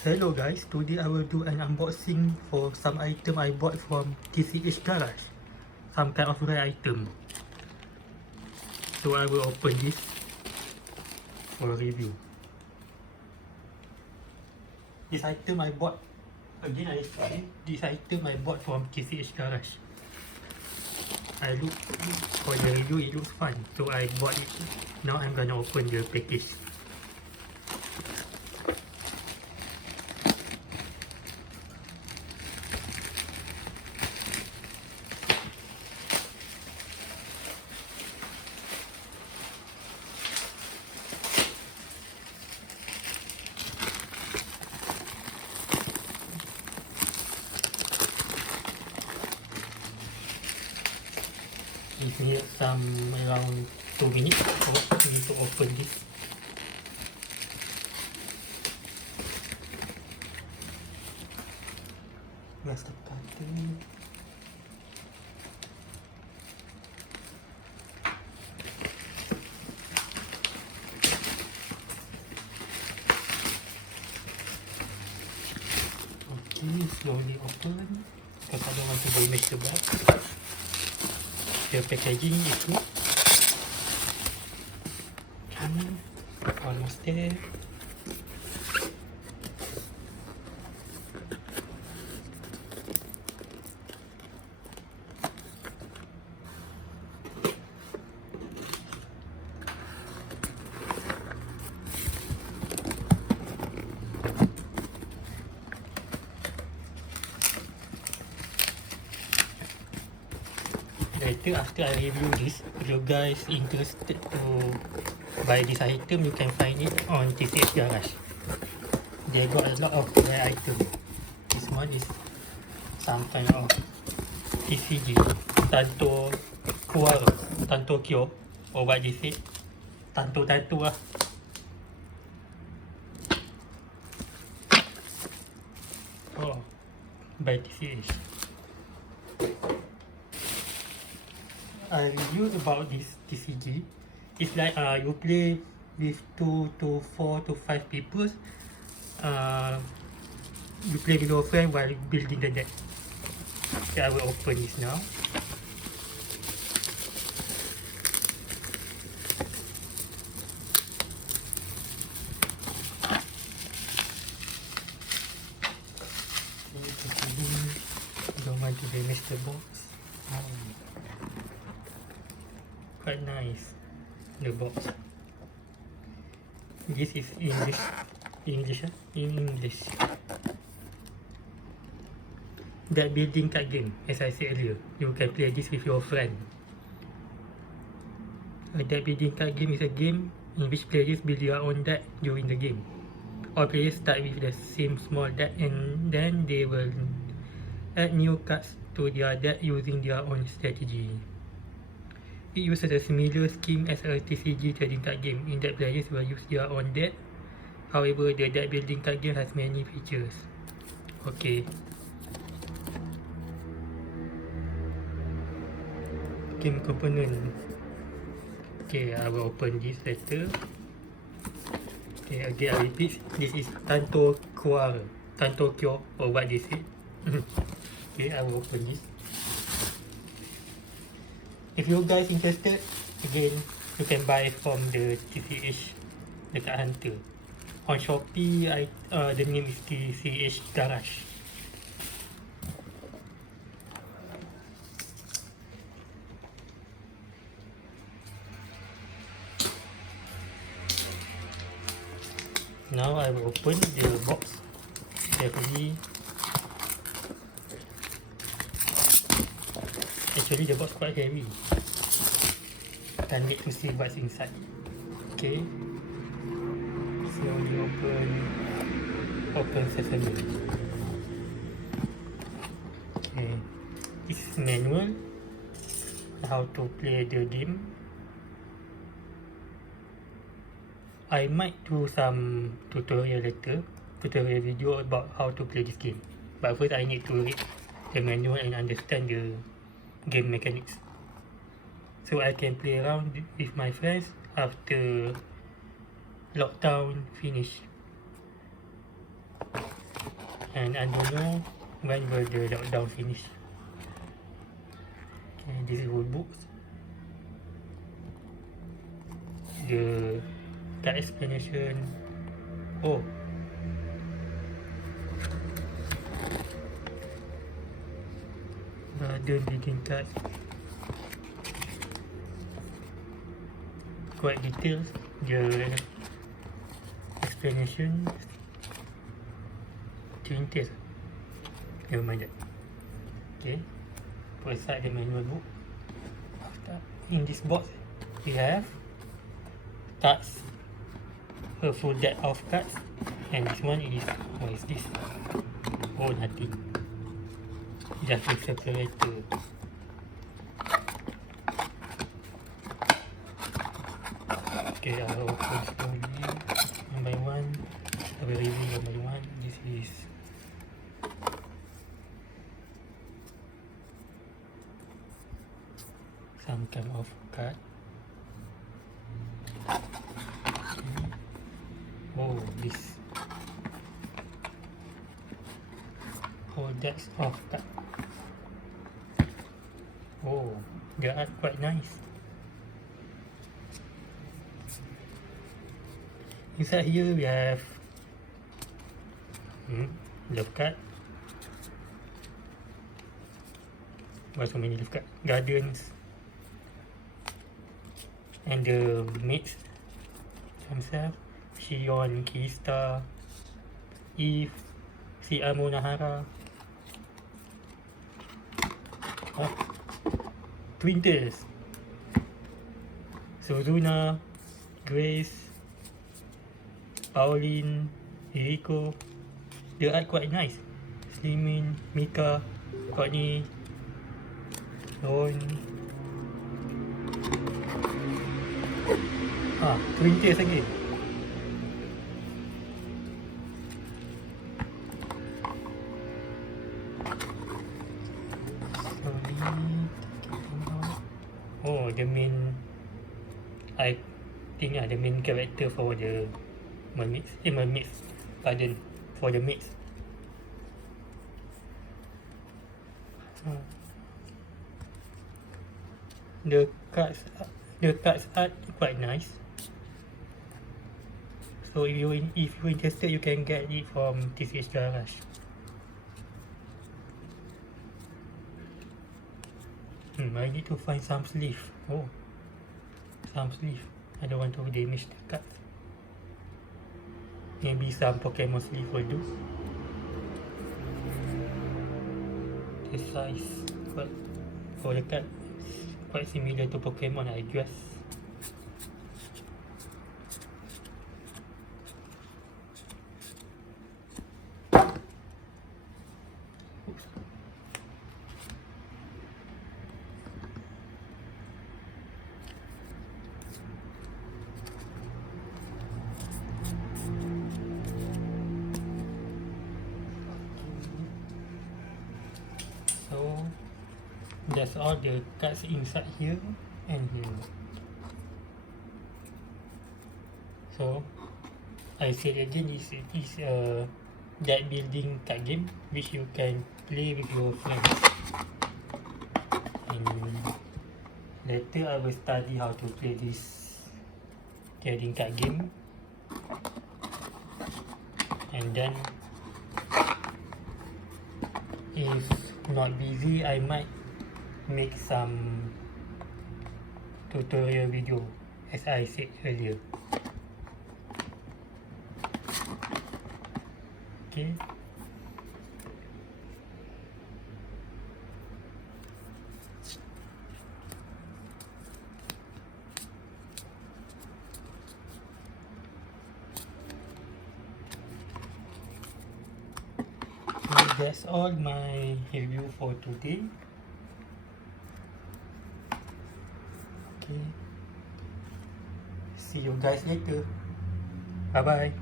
Hello guys, today I will do an unboxing for some item I bought from TCH Garage. Some kind of rare item. So I will open this for a review. This item I bought, again I say, this item I bought from TCH Garage. I look for the review, it looks fun, so I bought it. Now I'm gonna open the package. It needs some around 2 minutes for me to open this. Where's the button? Okay, slowly open because I don't want to damage the box. The packaging is good. Almost there. Later, after I review this, if you guys interested to buy this item, you can find it on TCH Garage. They got a lot of rare items. This one is some kind of TCG, Tanto, Cuore, Tanto Cuore, or what they say, Tanto lah. Oh, by TCH. I reviewed about this TCG. It's like you play with 2 to 4 to 5 people. You play with your friend while building the deck. Okay, I will open this now. Don't want to damage the box. Quite nice, the box. This is English. Deck building card game, as I said earlier. You can play this with your friend. A deck building card game is a game in which players build their own deck during the game. All players start with the same small deck and then they will add new cards to their deck using their own strategy. It uses a similar scheme as a TCG trading card game, in that players will use their own deck. However, the deck building card game has many features. Okay. Game component. Okay, I will open this later. Okay, again I repeat, this is Tanto Cuore, Tanto Cuore, or what they say. Okay, I will open this. If you guys interested, again, you can buy from the TCH dekat Hunter. On Shopee, the name is TCH Garage. Now I will open the box carefully. Actually, the box quite heavy. Can't wait to see what's inside. Okay. Slowly open sesame. Okay. This is manual. How to play the game. I might do some tutorial later. Tutorial video about how to play this game. But first I need to read the manual and understand the game mechanics, so I can play around with my friends after lockdown finish. and I don't know when will the lockdown finish. Okay, this is whole books. The card explanation. Oh, the building card. Quite details. The explanation. Tintas. Never mind that. Okay. Put aside the manual book. In this box, we have cards, a full deck of cards, and this one is, what is this? Oh, nothing. Just a separator. Okay, I'll open slowly, one by one. I will review one by one. This is some kind of card. Oh, this whole decks of card. Oh, the art quite nice. Inside here we have love card. Why so many love card? Gardens. And the mates themselves. Shion, Kista, Eve, si Amo Nahara. Oh, Twinters. Suzuna, Grace, Pauline, Eriko. The art quite nice. Slimin, Mika, Courtney, Ron. Twinters again. Oh, the main, I think the main character for the mermaids, pardon, for the maids. The cards art quite nice. So if you're interested, you can get it from TCH Garage. I need to find some sleeve. Oh, some sleeve. I don't want to damage the cards. Maybe some Pokemon sleeve will do. The size, but for the card, quite similar to Pokemon, I guess. So that's all the cards inside here and here. So I said again, this is a deck building card game which you can play with your friends. And later I will study how to play this trading card game. And then if not busy, I might make some tutorial video as I said earlier. Okay. That's all my review for today. Okay. See you guys later. Bye bye.